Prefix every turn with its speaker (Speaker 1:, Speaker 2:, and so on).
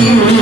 Speaker 1: you.